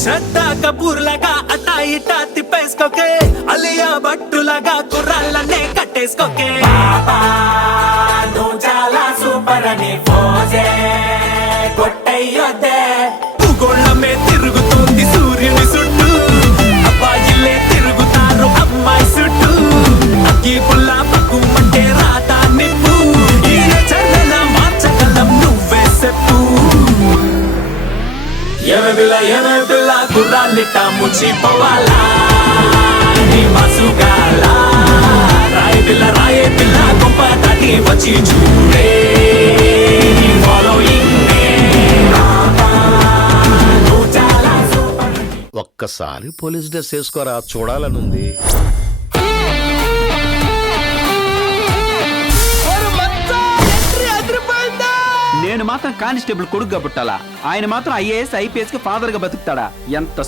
శ్రద్ధ కపూర్ లాగా అటా ఇటా తిప్పేసుకోకే, అలియా భట్టులాగా కుర్రాళ్ళనే కట్టేసుకోకే. నువ్వు చాలా సూపర్ అని ఫోజే కొట్టయ్యొద్దే. భూగోళమే తిరుగుతుంది సూర్యుని చుట్టూ, అబ్బాయిలే తిరుగుతారు అమ్మాయి చుట్టూ. అగ్గి పుల్ల పక్కుమంటే రాతా నిప్పు, ఈ చల్లలా మార్చగలం నువ్వే చెప్పు. ఏమే పిల్ల కుర్రాన్నిట్ట ముంచిపోవాలా నీ మసుగాల. రాయే పిల్ల గొప్ప దాటి వచ్చి చూడే నీ ఫాలోయింగ్. ఒక్కసారి పోలీస్ డ్రెస్ వేసుకోరా, చూడాలనుంది. నేను మాత్రం కానిస్టేబుల్ కొడుకుగా పుట్టాలా, ఆయన మాత్రం IAS IPS కి ఫాదర్ గా బతుకుతాడా? ఎంత